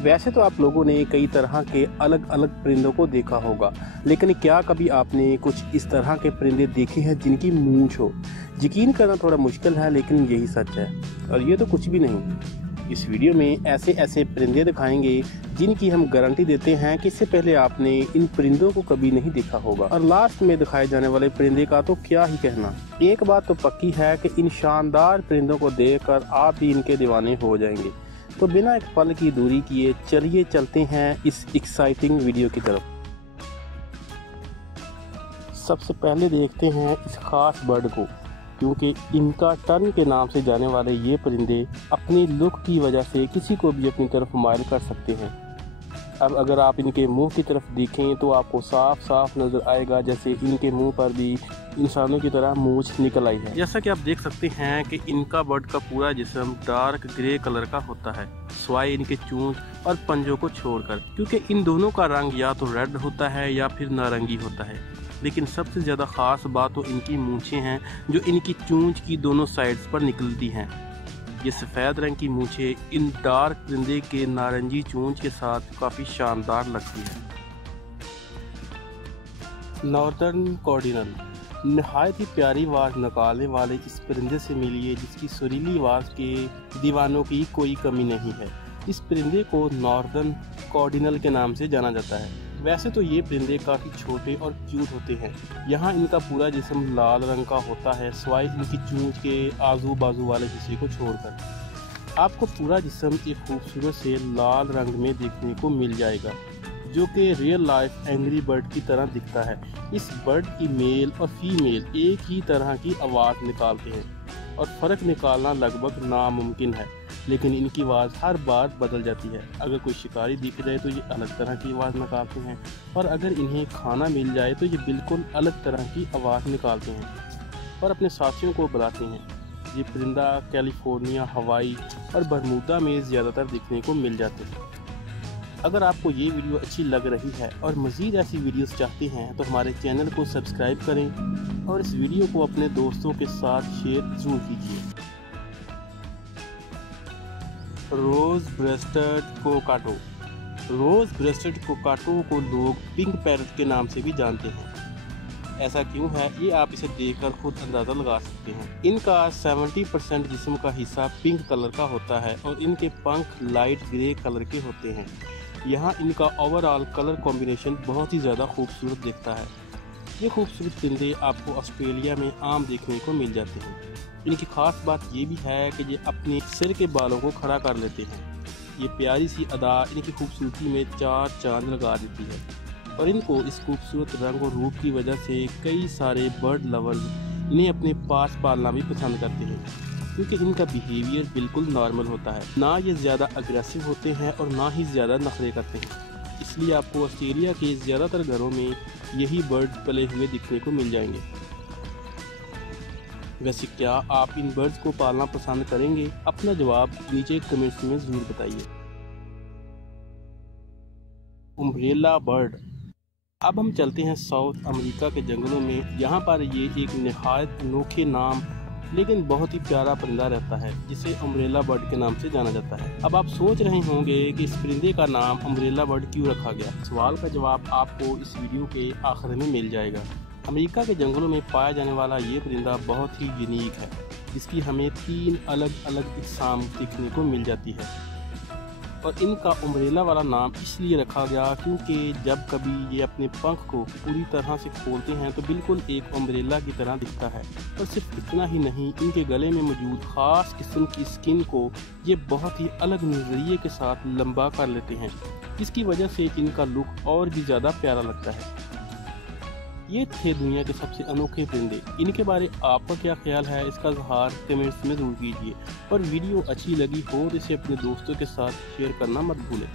वैसे तो आप लोगों ने कई तरह के अलग अलग परिंदों को देखा होगा, लेकिन क्या कभी आपने कुछ इस तरह के परिंदे देखे हैं जिनकी मूंछ हो? यकीन करना थोड़ा मुश्किल है, लेकिन यही सच है। और ये तो कुछ भी नहीं। इस वीडियो में ऐसे ऐसे परिंदे दिखाएंगे जिनकी हम गारंटी देते हैं कि इससे पहले आपने इन परिंदों को कभी नहीं देखा होगा। और लास्ट में दिखाए जाने वाले परिंदे का तो क्या ही कहना। एक बात तो पक्की है कि इन शानदार परिंदों को देखकर आप भी इनके दीवाने हो जाएंगे। तो बिना एक पल की दूरी किए चलिए चलते हैं इस एक्साइटिंग वीडियो की तरफ। सबसे पहले देखते हैं इस खास बर्ड को, क्योंकि इनका टर्न के नाम से जाने वाले ये परिंदे अपनी लुक की वजह से किसी को भी अपनी तरफ माइल कर सकते हैं। अब अगर आप इनके मुंह की तरफ देखें तो आपको साफ साफ नज़र आएगा जैसे इनके मुंह पर भी इंसानों की तरह मूंछ निकल आई है। जैसा कि आप देख सकते हैं कि इनका बर्ड का पूरा जिस्म डार्क ग्रे कलर का होता है, सिवाय इनके चोंच और पंजों को छोड़कर, क्योंकि इन दोनों का रंग या तो रेड होता है या फिर नारंगी होता है। लेकिन सबसे ज़्यादा ख़ास बात तो इनकी मूंछें हैं जो इनकी चोंच की दोनों साइड्स पर निकलती हैं। ये सफ़ेद रंग की मूंछें इन डार्क परिंदे के नारंगी चोंच के साथ काफ़ी शानदार लगती है। नॉर्दर्न कॉर्डिनल नहायत ही प्यारी आवाज़ निकालने वाले इस परिंदे से मिलिए जिसकी सुरीली आवाज़ के दीवानों की कोई कमी नहीं है। इस परिंदे को नॉर्दर्न कॉर्डिनल के नाम से जाना जाता है। वैसे तो ये परिंदे काफ़ी छोटे और क्यूट होते हैं। यहाँ इनका पूरा जिस्म लाल रंग का होता है, सिवाय इनकी चोंच के आजू बाजू वाले हिस्से को छोड़कर। आपको पूरा जिस्म एक खूबसूरत से लाल रंग में देखने को मिल जाएगा, जो कि रियल लाइफ एंग्री बर्ड की तरह दिखता है। इस बर्ड की मेल और फीमेल एक ही तरह की आवाज़ निकालते हैं और फ़र्क निकालना लगभग नामुमकिन है, लेकिन इनकी आवाज़ हर बार बदल जाती है। अगर कोई शिकारी दिख जाए तो ये अलग तरह की आवाज़ निकालते हैं, और अगर इन्हें खाना मिल जाए तो ये बिल्कुल अलग तरह की आवाज़ निकालते हैं और अपने साथियों को बुलाते हैं। ये परिंदा कैलिफोर्निया, हवाई और बरमूदा में ज़्यादातर दिखने को मिल जाते हैं। अगर आपको ये वीडियो अच्छी लग रही है और मज़ीद ऐसी वीडियोस चाहते हैं तो हमारे चैनल को सब्सक्राइब करें और इस वीडियो को अपने दोस्तों के साथ शेयर ज़रूर कीजिए। रोज़ ब्रेस्टेड कोकाटो। रोज़ ब्रेस्टेड कोकाटो को लोग पिंक पैरट के नाम से भी जानते हैं। ऐसा क्यों है ये आप इसे देखकर खुद अंदाज़ा लगा सकते हैं। इनका 70% जिस्म का हिस्सा पिंक कलर का होता है और इनके पंख लाइट ग्रे कलर के होते हैं। यहाँ इनका ओवरऑल कलर कॉम्बिनेशन बहुत ही ज़्यादा खूबसूरत दिखता है। ये खूबसूरत परिंदे आपको ऑस्ट्रेलिया में आम देखने को मिल जाते हैं। इनकी ख़ास बात ये भी है कि ये अपने सिर के बालों को खड़ा कर लेते हैं। ये प्यारी सी अदा इनकी खूबसूरती में चार चांद लगा देती है, और इनको इस खूबसूरत रंग और रूप की वजह से कई सारे बर्ड लवर्स इन्हें अपने पास पालना भी पसंद करते हैं, क्योंकि इनका बिहेवियर बिल्कुल नॉर्मल होता है। ना ये ज़्यादा अग्रेसिव होते हैं और ना ही ज़्यादा नखरे करते हैं। इसलिए आपको ऑस्ट्रेलिया के ज़्यादातर घरों में यही बर्ड पले हुए दिखने को मिल जाएंगे। वैसे क्या आप इन बर्ड्स को पालना पसंद करेंगे? अपना जवाब नीचे कमेंट्स में ज़रूर बताइए। Umbrella bird. अब हम चलते हैं साउथ अमेरिका के जंगलों में। यहाँ पर ये एक नहायत अनोखे नाम लेकिन बहुत ही प्यारा परिंदा रहता है, जिसे अम्ब्रेला बर्ड के नाम से जाना जाता है। अब आप सोच रहे होंगे कि इस परिंदे का नाम अम्ब्रेला बर्ड क्यों रखा गया। सवाल का जवाब आपको इस वीडियो के आखिर में मिल जाएगा। अमेरिका के जंगलों में पाया जाने वाला ये परिंदा बहुत ही यूनिक है, जिसकी हमें 3 अलग अलग इकसाम देखने को मिल जाती है। और इनका उम्ब्रेला वाला नाम इसलिए रखा गया क्योंकि जब कभी ये अपने पंख को पूरी तरह से खोलते हैं तो बिल्कुल एक अम्ब्रेला की तरह दिखता है। और सिर्फ इतना ही नहीं, इनके गले में मौजूद ख़ास किस्म की स्किन को ये बहुत ही अलग नज़रिए के साथ लंबा कर लेते हैं, जिसकी वजह से इनका लुक और भी ज़्यादा प्यारा लगता है। ये थे दुनिया के सबसे अनोखे परिंदे। इनके बारे आपका क्या ख्याल है, इसका इज़हार कमेंट्स में ज़रूर कीजिए। और वीडियो अच्छी लगी हो तो इसे अपने दोस्तों के साथ शेयर करना मत भूलें।